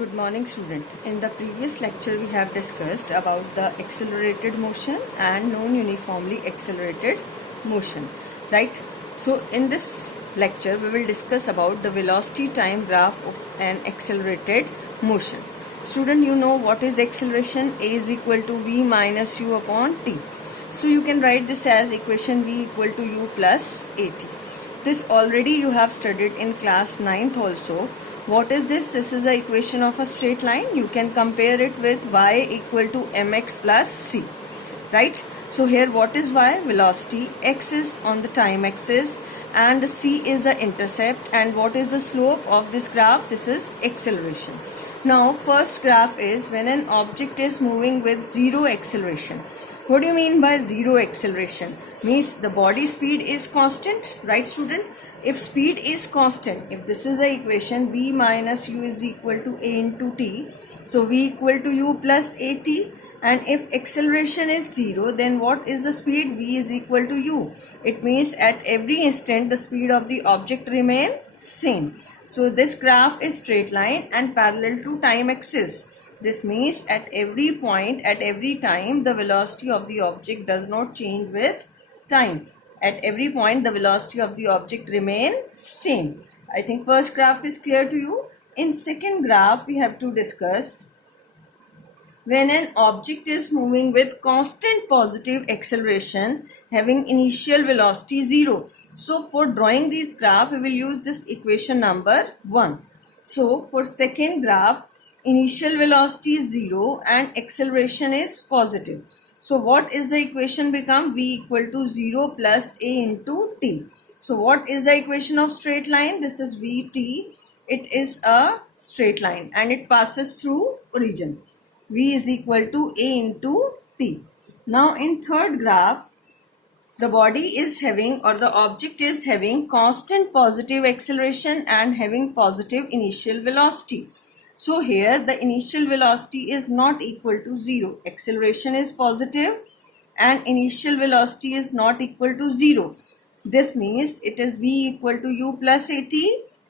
Good morning, student. In the previous lecture we have discussed about the accelerated motion and non-uniformly accelerated motion, right? So in this lecture we will discuss about the velocity time graph of an accelerated motion. Student, you know what is acceleration? A is equal to V minus U upon T. So you can write this as equation V equal to U plus AT. This already you have studied in class 9th also. What is this? This is the equation of a straight line. You can compare it with y equal to mx plus c, right? So here what is y? Velocity. X is on the time axis and c is the intercept. And what is the slope of this graph? This is acceleration. Now first graph is when an object is moving with zero acceleration. What do you mean by zero acceleration? Means the body speed is constant, right student? If speed is constant, if this is the equation, v minus u is equal to a into t, so v equal to u plus at, and if acceleration is zero, then what is the speed? V is equal to u. It means at every instant the speed of the object remain same. So this graph is straight line and parallel to time axis. This means at every point, at every time, the velocity of the object does not change with time. At every point, the velocity of the object remain same. I think first graph is clear to you. In second graph, we have to discuss when an object is moving with constant positive acceleration having initial velocity 0. So for drawing this graph, we will use this equation number 1. So for second graph, initial velocity is 0 and acceleration is positive. So what is the equation become? V equal to 0 plus a into t. So what is the equation of straight line? This is Vt. It is a straight line and it passes through origin. V is equal to a into t. Now in third graph, the body is having or the object is having constant positive acceleration and having positive initial velocity. So here the initial velocity is not equal to 0. Acceleration is positive and initial velocity is not equal to 0. This means it is v equal to u plus at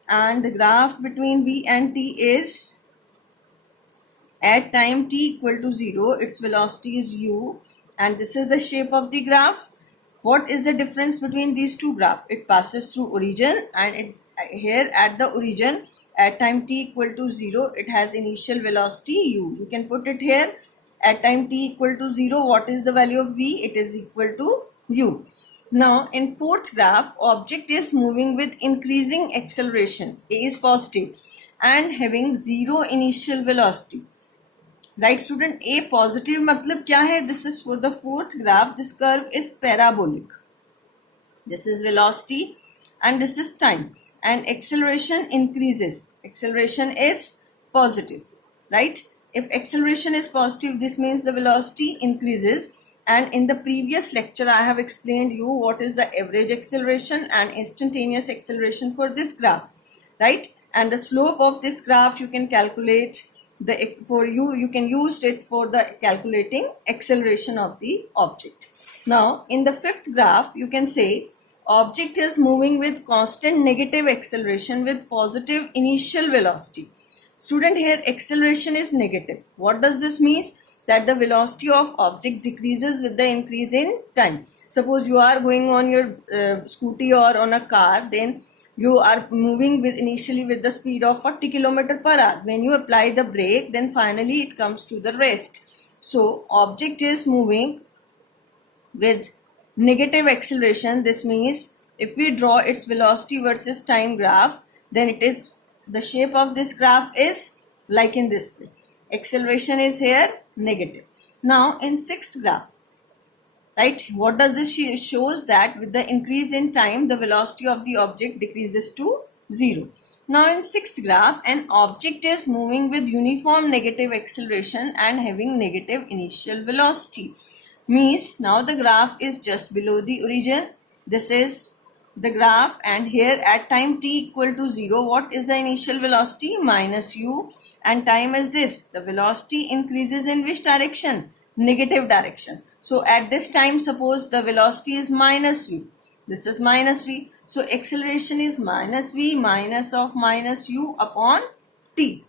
and the graph between v and t is at time t equal to 0. Its velocity is u and this is the shape of the graph. What is the difference between these two graphs? It passes through origin and here at the origin at time t equal to 0 it has initial velocity u. You can put it here at time t equal to 0. What is the value of v? It is equal to u. Now in fourth graph, object is moving with increasing acceleration. A is positive and having 0 initial velocity. Right student, a positive matlab kya hai? This is for the fourth graph. This curve is parabolic. This is velocity and this is time. And acceleration increases. Acceleration is positive, right? If acceleration is positive, this means the velocity increases. And in the previous lecture, I have explained you what is the average acceleration and instantaneous acceleration for this graph, right? And the slope of this graph you can calculate. You can use it for the calculating acceleration of the object. Now in the fifth graph, you can say object is moving with constant negative acceleration with positive initial velocity. Student, here acceleration is negative. What does this mean? That the velocity of object decreases with the increase in time. Suppose you are going on your scooty or on a car, then you are moving with initially with the speed of 40 km per hour. When you apply the brake, then finally it comes to the rest. So object is moving with negative acceleration. This means if we draw its velocity versus time graph, then it is the shape of this graph is like in this way. Acceleration is here negative. Now in sixth graph, right, what does this shows? That with the increase in time, the velocity of the object decreases to 0. Now in sixth graph, an object is moving with uniform negative acceleration and having negative initial velocity. Means now the graph is just below the origin. This is the graph and here at time t equal to 0, what is the initial velocity? Minus u, and time is this. The velocity increases in which direction? Negative direction. So at this time, suppose the velocity is minus v. This is minus v. So acceleration is minus v minus of minus u upon t.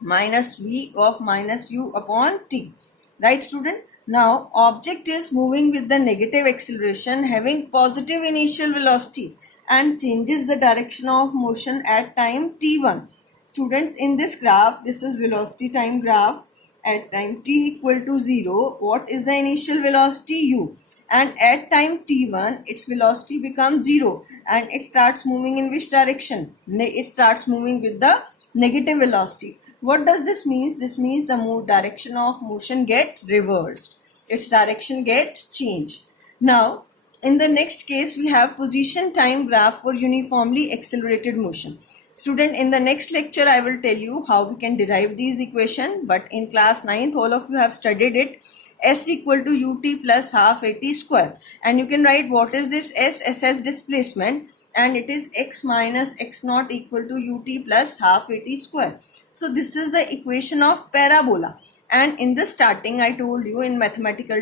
minus v of minus u upon t. Right, student? Now, object is moving with the negative acceleration having positive initial velocity and changes the direction of motion at time t1. Students, in this graph, this is velocity time graph. At time t equal to 0, what is the initial velocity? U. And at time t1, its velocity becomes 0 and it starts moving in which direction? It starts moving with the negative velocity. What does this mean? This means the direction of motion get reversed. Its direction get changed. Now, in the next case, we have position time graph for uniformly accelerated motion. Student, in the next lecture, I will tell you how we can derive these equation. But in class 9th, all of you have studied it. S equal to ut plus half at square. And you can write what is this S? S as displacement. And it is x minus x naught equal to ut plus half at square. So this is the equation of parabola. And in the starting, I told you in mathematical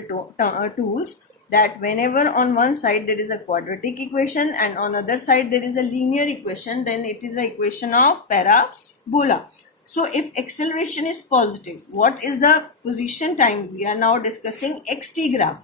tools that whenever on one side there is a quadratic equation and on other side there is a linear equation, then it is the equation of parabola. So if acceleration is positive, what is the position time? We are now discussing xt graph.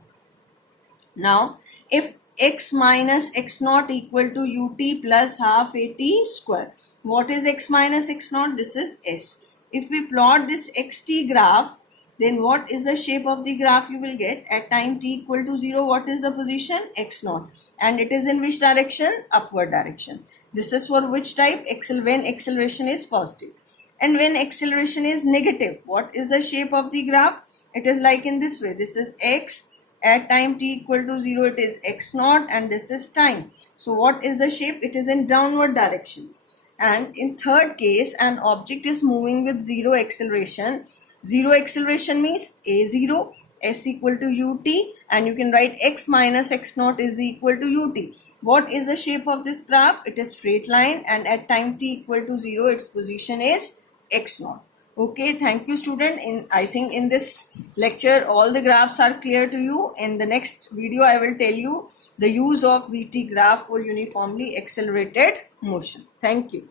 Now, if x minus x naught equal to ut plus half at square, what is x minus x naught? This is s. If we plot this xt graph, then what is the shape of the graph you will get? At time t equal to 0, what is the position? X naught. And it is in which direction? Upward direction. This is for which type? When acceleration is positive. And when acceleration is negative, what is the shape of the graph? It is like in this way. This is x. At time t equal to 0, it is x naught and this is time. So what is the shape? It is in downward direction. And in third case, an object is moving with zero acceleration. Zero acceleration means a0, s equal to ut, and you can write x minus x naught is equal to ut. What is the shape of this graph? It is straight line, and at time t equal to 0, its position is x naught. Okay, thank you, student. I think in this lecture all the graphs are clear to you. In the next video I will tell you the use of VT graph for uniformly accelerated motion. Thank you.